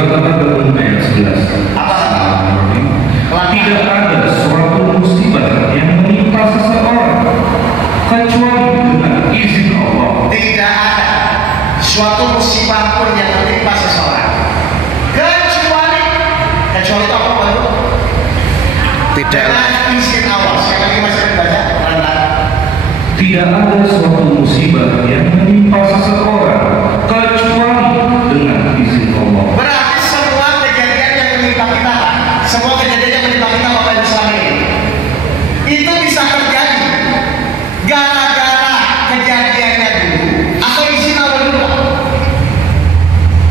surat Al-Baqarah ayat 11. Tidak ada suatu musibah yang menimpa seseorang kecuali dengan izin Allah. Tidak ada suatu musibah pun yang menimpa seseorang kecuali apa baru? Tidak. Dengan izin Allah. Sekali lagi masih baca pelan-pelan. Tidak ada suatu musibah yang menimpa seseorang kecuali dengan izin Allah. Berarti semua kejadian yang menimpa kita, semua kejadian yang menimpa kita Bapak Ibu sekalian, itu bisa terjadi gara-gara kejadiannya dulu atau izin Allah dulu.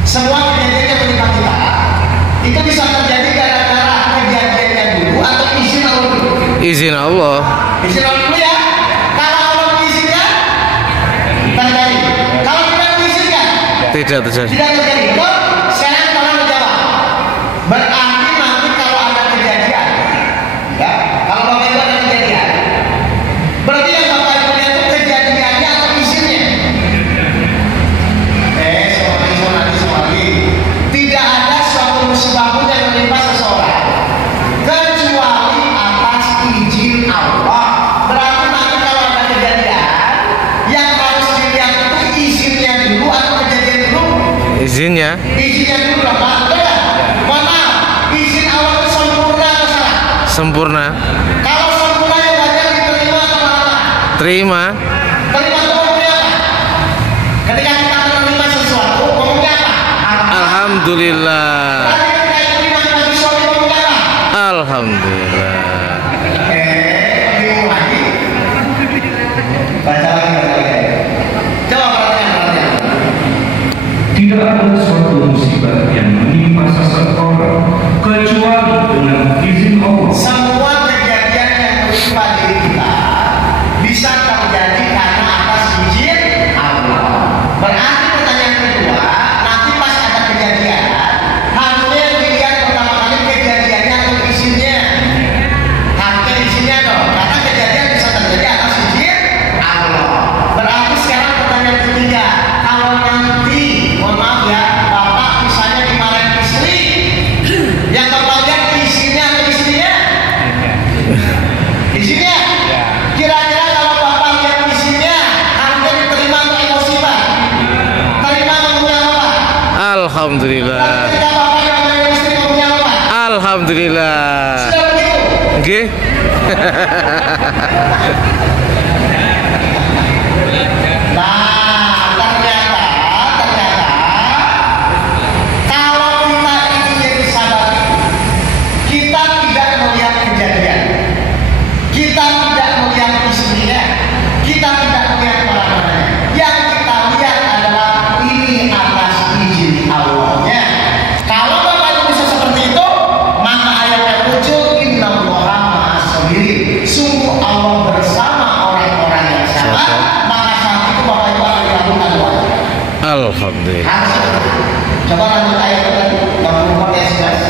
Semua kejadian yang menimpa kita itu bisa terjadi gara-gara kejadiannya dulu atau izin Allah dulu. Izin Allah. Izin Allah dulu ya. Kalau Allah mengizinkan terjadi. Kalau tidak mengizinkan Tidak terjadi. tidak terjadi. Kok sekarang tolong menjawab. Berarti nanti kalau ada kejadian, ya, kalau Bapak Ibu ada kejadian, berarti yang Bapak Ibu lihat itu kejadiannya atau izinnya? Semua lagi. Tidak ada suatu musibah pun yang menimpa seseorang kecuali atas izin Allah. Berarti nanti kalau ada kejadian, yang harus dilihat itu izinnya dulu atau kejadian dulu? Izinnya. Izinnya dulu lah, Pak. Benar? Mana? Izin Allah itu sempurna atau salah? Sempurna. Kalau sempurna yang wajar diterima atau mana? Terima. Terima itu ngomongnya apa? Ketika kita menerima sesuatu, ngomongnya apa? Alhamdulillah. Tapi ketika diterima dari suami, ngomongnya apa? Alhamdulillah. Bingung lagi. Baca lagi. Coba perhatikan. Tidak ada suatu musibah yang menimpa seseorang kecuali dengan izin Allah. Semua kejadian yang menimpa diri kita bisa terjadi karena atas izin Allah. Berarti pertanyaan kedua, nanti pas ada kejadian, harusnya dilihat pertama kali kejadiannya atau izinnya. Harusnya izinnya dong, karena kejadian bisa terjadi atas izin Allah. Berarti sekarang pertanyaan ketiga, kalau nanti, mohon maaf ya, Bapak misalnya dimarahin istri, yang Bapak lihat izinnya atau istrinya? Izinnya? Kira-kira kalau Bapak lihat izinnya, harusnya diterima atau emosi Pak? Terima ngomongnya apa? Alhamdulillah. Ketika Bapak yang istri ngomongnya apa? Alhamdulillah. Sudah begitu? Oke. Nah, ternyata kalau kita ingin jadi sahabat, kita tidak melihat kejadian, kita tidak melihat istrinya, kita tidak melihat orang-orangnya. Yang kita lihat adalah ini atas izin Allahnya. Kalau Bapak Ibu bisa seperti itu, maka ayat yang muncul innallaha ma'as-sabirin. Sungguh Allah bersama orang-orang yang sabar. Maka saat itu Bapak Ibu akan dilakukan doa. Alhamdulillah. Coba lanjut ayat tadi 64 ayat 11.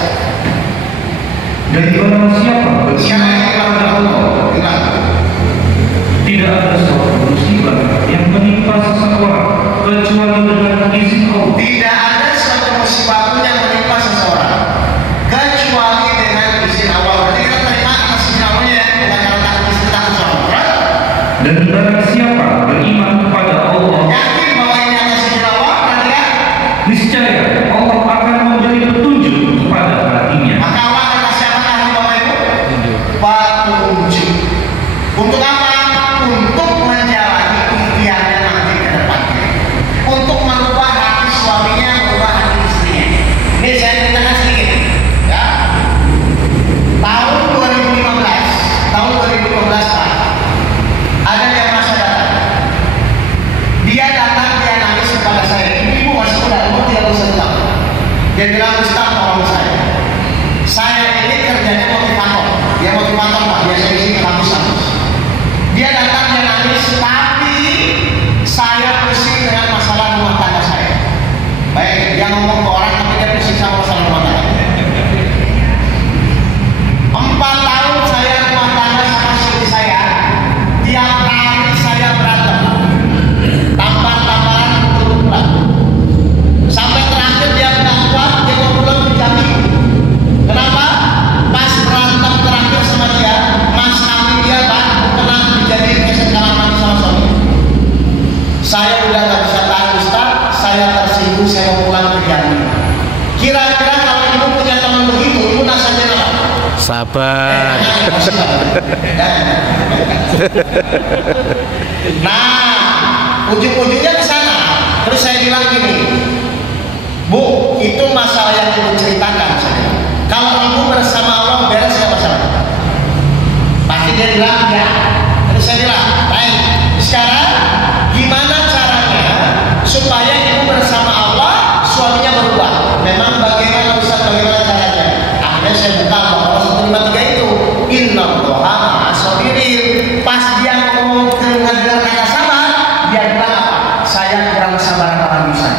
Dan barang siapa beriman kepada Allah, tidak ada suatu musibah yang menimpa seseorang kecuali dengan izin Allah. Tidak ada suatu musibah pun yang menimpa seseorang kecuali dengan izin Allah. Berarti kita terima atas izin Allahnya ya, bukan karena takut istri takut suami. Dan barang siapa beriman kepada Allah, Yakin bahwa ini atas izin Allah, berarti ya, niscaya Allah akan memberi petunjuk kepada hatinya. maka Allah akan kasih apa hati Bapak Ibu? Petunjuk. Untuk apa? Untuk menjalani ikhtiarnya nanti ke depannya. Untuk merubah hati suaminya, merubah hati istrinya. Ini saya ceritakan sedikit. Ya. Tahun 2015 Pak, ada yang masa datang. Dia datang, dia nangis kepada saya. Ibu masih muda, umur 31 tahun. Dia bilang, Ustaz, tolong saya. Saya ini kerjanya motivator. Dia motivator Pak, biasa isi ke kampus-kampus. Dia datang, dia nangis, tapi saya pusing dengan masalah rumah tangga saya. Baik, dia ngomong ke orang, tapi dia pusing sama masalah rumah tangga. 4 tahun saya rumah tangga sama istri saya. Tiap hari saya berantem. Tampar-tamparan untuk pulang. Sampai terakhir dia nggak kuat, dia mau pulang. Ibu saya mau pulang ke Jambi. Kira-kira kalau ibu punya teman begitu, ibu rasanya apa? Sabar. Nah, ujung-ujungnya ke sana. Terus saya bilang gini, Bu, itu masalah yang ibu ceritakan saja. Kalau ibu bersama Allah beres ya masalah. Pasti dia bilang ya. Terus saya bilang, baik. Sekarang gimana caranya supaya ibu bersama Allah, suaminya berubah? Memang bagaimana Ustaz, bagaimana caranya? Akhirnya saya buka bahwa 153 itu innallaha ma'as-sabirin. Pas dia ngomong dengan kata sabar, dia bilang apa? Saya kurang sabar kalau bisa.